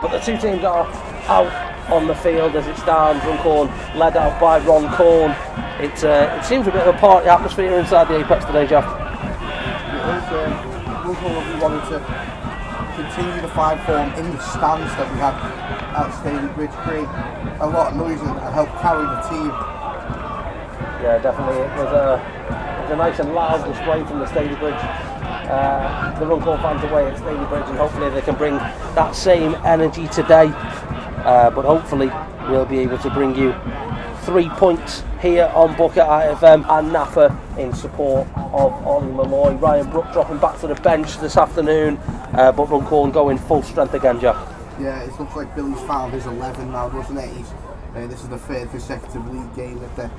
But the two teams are out on the field as it stands. Runcorn led out by Runcorn. It seems a bit of a party atmosphere inside the Apex today, Jack. Runcorn will be wanting to continue the fine form in the stands that we had at Stadium Bridge, create a lot of noise and help carry the team. Yeah, definitely. It was a nice and loud display from the Stadium Bridge. The Runcorn fans away at Stadium Bridge, and hopefully they can bring that same energy today. But hopefully we'll be able to bring you 3 points here on Bucket IFM and Napa in support of Ollie Malloy. Ryan Brook dropping back to the bench this afternoon, but Runcorn going full strength again, Jack. Yeah, it looks like Billy's found his 11 now, doesn't it? This is the third consecutive league game that the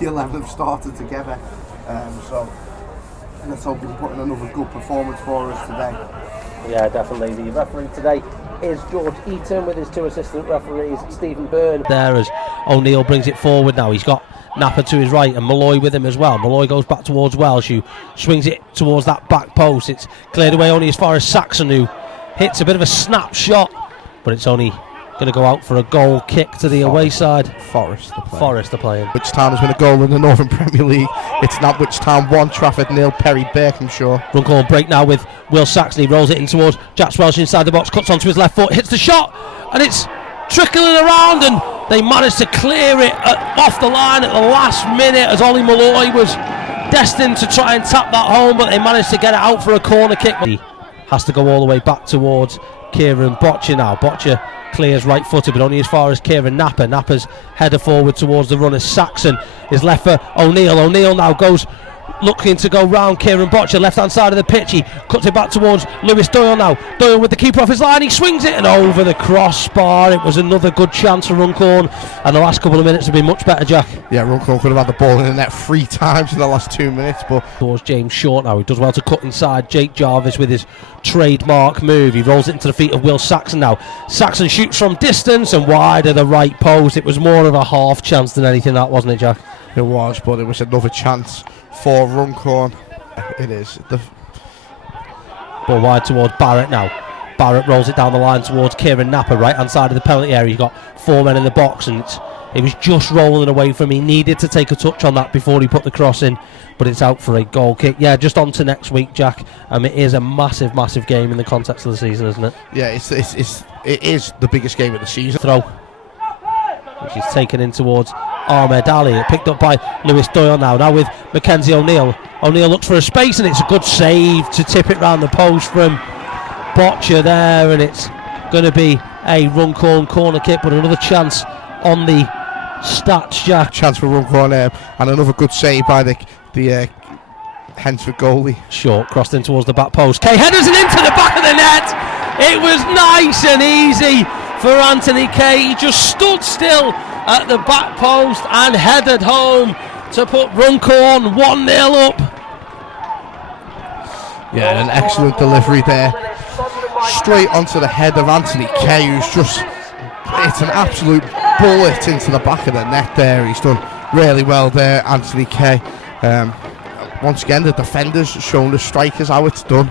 11 have started together. So let's hope we can put in another good performance for us today. Yeah, definitely. The referee today is George Eaton with his two assistant referees, Stephen Byrne. There as O'Neill brings it forward now. He's got Napa to his right and Malloy with him as well. Malloy goes back towards Welsh, who swings it towards that back post. It's cleared away only as far as Saxon, who hits a bit of a snap shot, but it's only going to go out for a goal kick to the away side. Forest are playing. Which Town has been a goal in the Northern Premier League. It's Nantwich Town 1, Trafford 0, Perry Birkhamshaw. Runcorn break now with Will Saxon. He rolls it in towards Jack Welsh inside the box, cuts onto his left foot, hits the shot, and it's trickling around, and they managed to clear it off the line at the last minute as Ollie Malloy was destined to try and tap that home, but they managed to get it out for a corner kick. He has to go all the way back towards Kieran Botcher now. Botcher clears right footed, but only as far as Kieran Napa. Napa's header forward towards the runner Saxon is left for O'Neill. O'Neill now goes looking to go round Kieran Botcher, left hand side of the pitch. He cuts it back towards Lewis Doyle now. Doyle with the keeper off his line, he swings it and over the crossbar. It was another good chance for Runcorn, and the last couple of minutes have been much better, Jack. Yeah, Runcorn could have had the ball in the net 3 times in the last 2 minutes, but towards James Short now. He does well to cut inside Jake Jarvis with his trademark move. He rolls it into the feet of Will Saxon now. Saxon shoots from distance and wide of the right post. It was more of a half chance than anything, that wasn't it, Jack? It was, but it was another chance for Runcorn. It is. Ball wide towards Barrett now. Barrett rolls it down the line towards Kieran Napa, right hand side of the penalty area. You've got 4 men in the box, and It was just rolling away from him. He needed to take a touch on that before he put the cross in, but it's out for a goal kick. Yeah, just on to next week, Jack. It is a massive, massive game in the context of the season, isn't it? Yeah, it is the biggest game of the season. Throw, which is taken in towards Ahmed Ali. Picked up by Lewis Doyle now with Mackenzie O'Neill. O'Neill looks for a space, and it's a good save to tip it round the post from Botcher there, and it's going to be a Runcorn corner kick, but another chance on the stats, Jack. Chance for Runcorn, and another good save by the Hednesford goalie. Short, crossed in towards the back post. Kay headers it into the back of the net. It was nice and easy for Anthony Kay. He just stood still at the back post and headed home to put Runcorn 1-0 up. Yeah, an excellent delivery there. Straight onto the head of Anthony Kay, who's just, it's an absolute bullet into the back of the net there. He's done really well there, Anthony Kay. Once again, the defenders showing the strikers how it's done.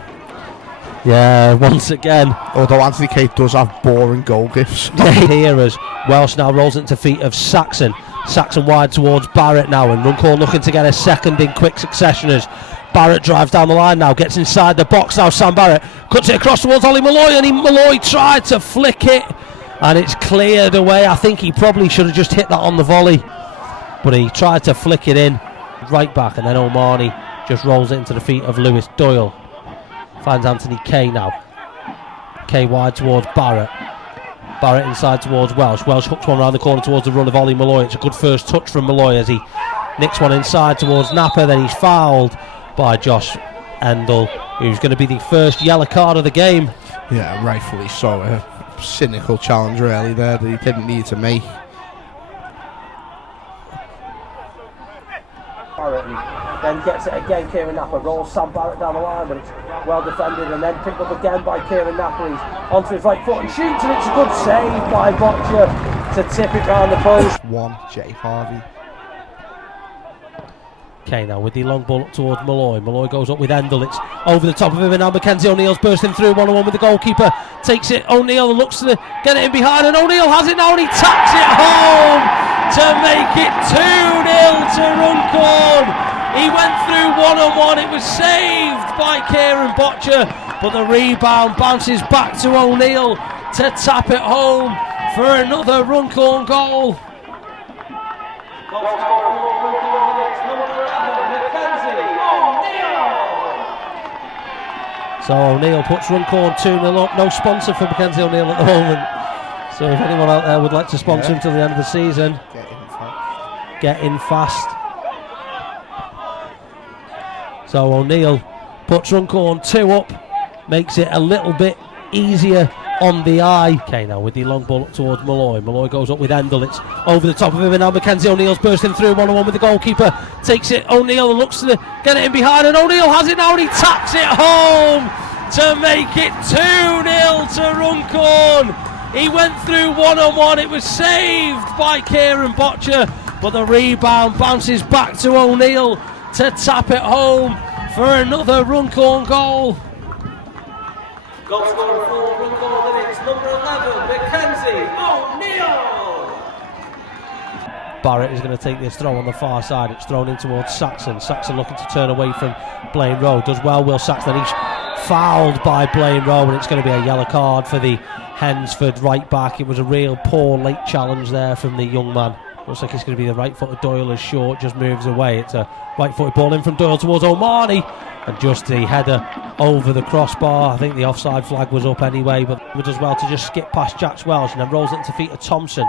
Yeah, once again. Although Anthony Kay does have boring goal gifts. Here as Welsh now rolls into feet of Saxon. Saxon wide towards Barrett now, and Runcorn looking to get a second in quick succession as Barrett drives down the line now, gets inside the box now. Sam Barrett cuts it across towards Ollie Malloy, and Malloy tried to flick it, and it's cleared away. I think he probably should have just hit that on the volley, but he tried to flick it in right back, and then O'Marney just rolls it into the feet of Lewis Doyle. Finds Anthony Kay now. Kay wide towards Barrett. Barrett inside towards Welsh. Welsh hooks one around the corner towards the run of Ollie Malloy. It's a good first touch from Malloy as he nicks one inside towards Napa. Then he's fouled by Josh Endel, who's going to be the first yellow card of the game. Yeah, rightfully so. A cynical challenge really there that he didn't need to make. Then gets it again, Kieran Napa rolls Sam Barrett down the line, but it's well defended, and then picked up again by Kieran Napa. He's onto his right foot and shoots, and it's a good save by Botcher to tip it round the post. Jay Harvey. Okay, now with the long ball up towards Malloy. Malloy goes up with Endel. It's over the top of him, and now Mackenzie O'Neill's bursting through 1-on-1 with the goalkeeper. Takes it. O'Neill looks to get it in behind, and O'Neill has it now, and he taps it home to make it 2-0 to Runcorn. He went through 1-on-1. It was saved by Kieran Botcher, but the rebound bounces back to O'Neill to tap it home for another Runcorn goal. So O'Neill puts Runcorn 2-0 up. No sponsor for Mackenzie O'Neill at the moment. So if anyone out there would like to sponsor him till the end of the season, get in fast. So O'Neill puts Runcorn 2 up, makes it a little bit easier on the eye. Okay, now with the long ball up towards Malloy. Malloy goes up with Endel. It's over the top of him, and now Mackenzie O'Neill's bursting through 1-on-1 with the goalkeeper. Takes it. O'Neill looks to get it in behind, and O'Neill has it now, and he taps it home to make it 2-0 to Runcorn. He went through 1-on-1. It was saved by Kieran Botcher, but the rebound bounces back to O'Neill to tap it home for another Runcorn goal. Goal scorer for Runcorn Linnets, number 11, Mackenzie O'Neill. Barrett is going to take this throw on the far side. It's thrown in towards Saxon. Saxon looking to turn away from Blaine Rowe. Does well, Will Saxon. He's fouled by Blaine Rowe, and it's going to be a yellow card for the Hednesford right back. It was a real poor late challenge there from the young man. Looks like it's going to be the right-footed Doyle as short just moves away. It's a right-footed ball in from Doyle towards O'Marney, and just the header over the crossbar. I think the offside flag was up anyway, but it does well to just skip past Jack Welsh and then rolls it into feet of Thompson.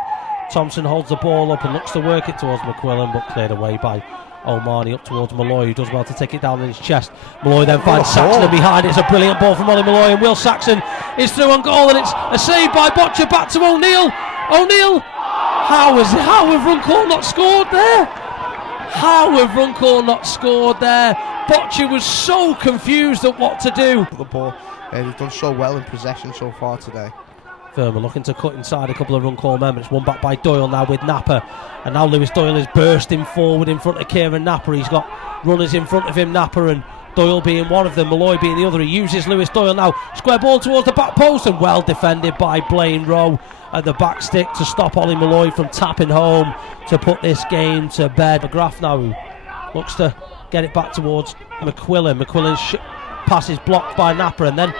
Thompson holds the ball up and looks to work it towards McQuillan, but cleared away by O'Marney up towards Malloy, who does well to take it down in his chest. Malloy then finds Saxon behind. It's a brilliant ball from Ollie Malloy, and Will Saxon is through on goal, and it's a save by Botcher back to O'Neill. O'Neill, how have Runcorn not scored there? How have Runcorn not scored there? Botcher was so confused at what to do. The ball, he's done so well in possession so far today. Verma looking to cut inside a couple of Runcorn members. One back by Doyle now with Napper. And now Lewis Doyle is bursting forward in front of Kieran Napper. He's got runners in front of him, Napper and Doyle being one of them, Malloy being the other. He uses Lewis Doyle now. Square ball towards the back post and well defended by Blaine Rowe at the back stick to stop Ollie Malloy from tapping home to put this game to bed. McGrath now who looks to get it back towards McQuillan. McQuillan's pass is blocked by Napper, and then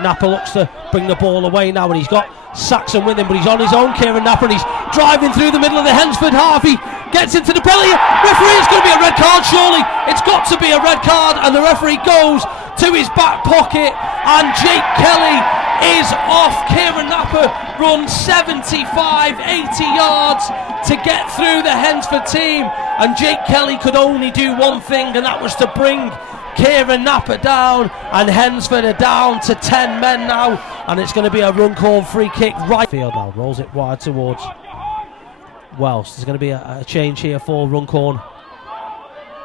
Napper looks to bring the ball away now, and he's got Saxon with him, but he's on his own, Kieran Napper, and he's driving through the middle of the Hednesford half. He gets into the belly. Referee, it's going to be a red card, surely. It's got to be a red card, and the referee goes to his back pocket, and Jake Kelly is off. Kieran Napper runs 75, 80 yards to get through the Hednesford team, and Jake Kelly could only do one thing, and that was to bring Kieran Napper down, and Hednesford are down to 10 men now, and it's going to be a Runcorn free kick right field now. Rolls it wide towards Welsh. There's going to be a change here for Runcorn,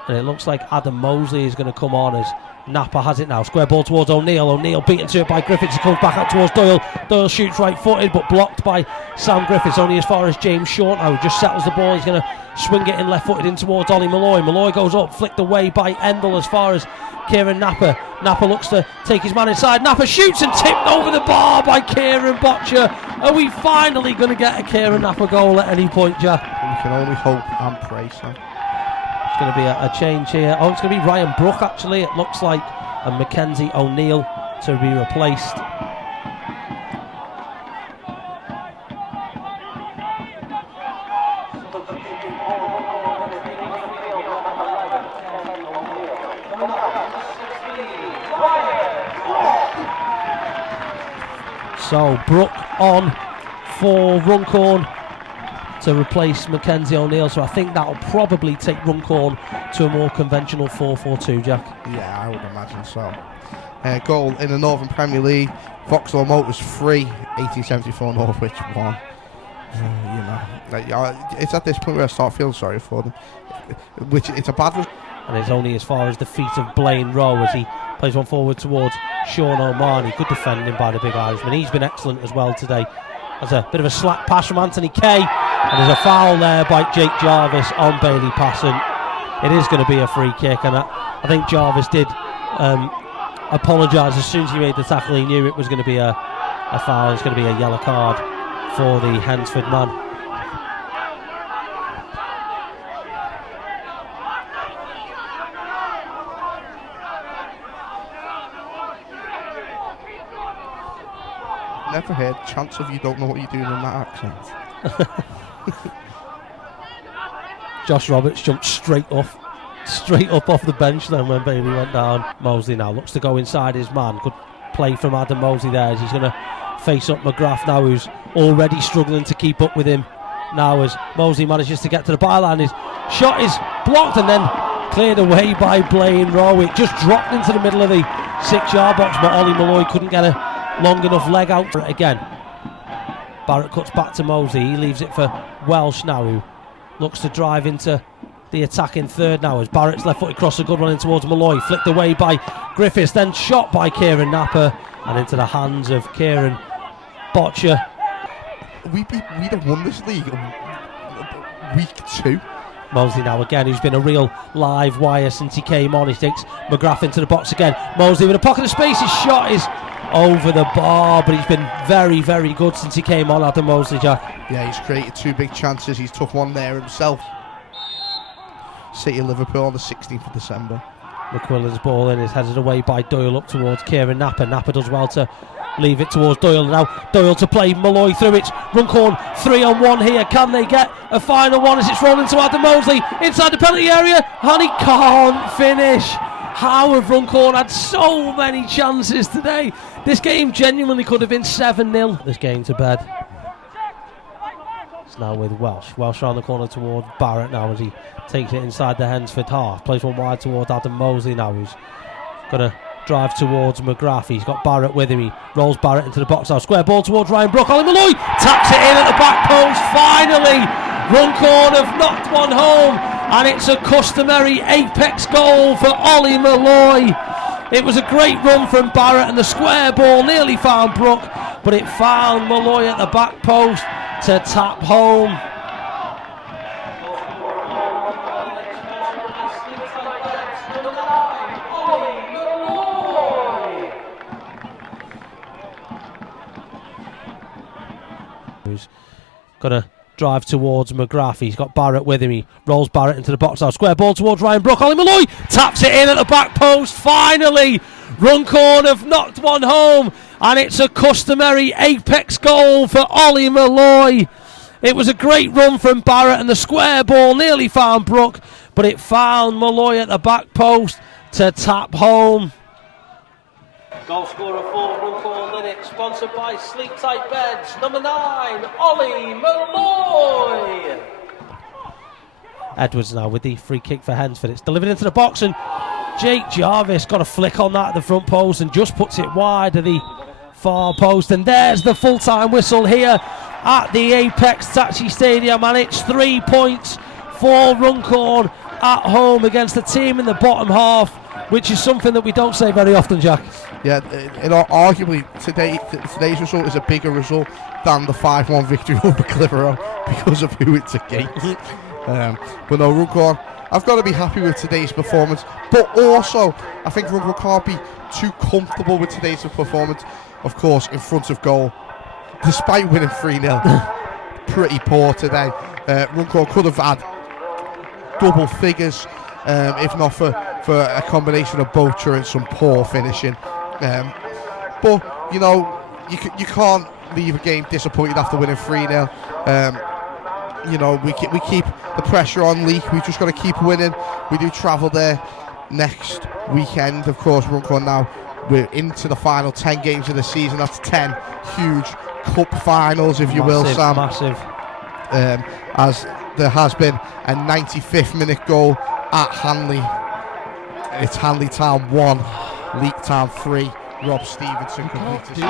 and it looks like Adam Mosley is going to come on as Napper has it now. Square ball towards O'Neill. O'Neill beaten to it by Griffiths. He comes back out towards Doyle. Doyle shoots right footed but blocked by Sam Griffiths, only as far as James Short now. Just settles the ball. He's going to swing it in left footed in towards Ollie Malloy. Malloy goes up, flicked away by Endel as far as Kieran Napper. Napper looks to take his man inside. Napper shoots and tipped over the bar by Kieran Botcher. Are we finally going to get a Kieran Napper goal at any point, Jack? We can only hope and pray so. It's going to be a change here. Oh, it's going to be Ryan Brook actually, it looks like, and Mackenzie O'Neill to be replaced. So Brook on for Runcorn to replace Mackenzie O'Neill, so I think that'll probably take Runcorn to a more conventional 4-4-2, Jack. Yeah, I would imagine so. Goal in the Northern Premier League, Vauxhall Motors 3, 1874 Norwich 1. It's at this point where I start feeling sorry for them, which it's a bad result. And it's only as far as the feet of Blaine Rowe as he plays one forward towards Sean O'Mahony. Good defending by the big Irishman. He's been excellent as well today. There's a bit of a slack pass from Anthony Kay, and there's a foul there by Jake Jarvis on Bailey Passant. It is going to be a free kick, and I think Jarvis did apologise as soon as he made the tackle. He knew it was going to be a foul. It's going to be a yellow card for the Hednesford man. Never heard chance of you don't know what you're doing in that accent. Josh Roberts jumped straight up off the bench then when Bailey went down. Mosley now looks to go inside his man. Good play from Adam Mosley there as he's going to face up McGrath now, who's already struggling to keep up with him now as Mosley manages to get to the byline. His shot is blocked and then cleared away by Blaine Rowe. It just dropped into the middle of the 6-yard box, but Ollie Malloy couldn't get a long enough leg out for it again. Barrett cuts back to Mosley. He leaves it for Welsh now, who looks to drive into the attacking third now as Barrett's left footed cross, a good one in towards Malloy, flicked away by Griffiths, then shot by Kieran Napper and into the hands of Kieran Botcher. We'd have won this league week 2. Mosley now again, who's been a real live wire since he came on. He takes McGrath into the box again. Mosley with a pocket of space. His shot is over the bar, but he's been very, very good since he came on, Adam Mosley, Jack. Yeah, he's created 2 big chances. He's took one there himself. City of Liverpool on the 16th of December. McQuillan's ball in is headed away by Doyle up towards Kieran Napper. Napper does well to leave it towards Doyle. Now Doyle to play Malloy through it. Runcorn 3-on-1 here. Can they get a final one as it's rolling to Adam Mosley inside the penalty area? And he can't finish. How have Runcorn had so many chances today? This game genuinely could have been 7-0. This game to bed. It's now with Welsh. Welsh around the corner towards Barrett now as he takes it inside the Hednesford half. Plays one wide towards Adam Mosley now, who's going to drive towards McGrath. He's got Barrett with him. He rolls Barrett into the box now. Square ball towards Ryan Brook. Ollie Malloy taps it in at the back post. Finally, Runcorn have knocked one home, and it's a customary apex goal for Ollie Malloy. It was a great run from Barrett, and the square ball nearly found Brook, but it found Malloy at the back post to tap home. Who's gonna drive towards McGrath. He's got Barrett with him. He rolls Barrett into the box now. Square ball towards Ryan Brook. Ollie Malloy taps it in at the back post. Finally, Runcorn have knocked one home, and it's a customary apex goal for Ollie Malloy. It was a great run from Barrett, and the square ball nearly found Brook, but it found Malloy at the back post to tap home. Goal scorer for Runcorn Linnets, sponsored by Sleep Tight Beds, number 9, Ollie Malloy. Edwards now with the free kick for Hednesford. It's delivered into the box, and Jake Jarvis got a flick on that at the front post and just puts it wide of the far post. And there's the full-time whistle here at the APEC Taxis Stadium, and it's 3 points for Runcorn at home against the team in the bottom half, which is something that we don't say very often, Jack. Yeah, arguably today's result is a bigger result than the 5-1 victory over Clitheroe because of who it's against. But no, Runcorn, I've got to be happy with today's performance, but also I think Runcorn can't be too comfortable with today's performance. Of course, in front of goal, despite winning 3-0, pretty poor today. Runcorn could have had double figures if not for a combination of Bocher and some poor finishing. But you know, you can't leave a game disappointed after winning 3-0. You know, we keep the pressure on Leek. We've just got to keep winning. We do travel there next weekend. Of course, Runcorn now, we're into the final 10 games of the season. That's 10 huge cup finals, if you will, Sam. Massive. As there has been a 95th minute goal at Hanley. It's Hanley Town 1, Leek Town 3. Rob Stevenson completed.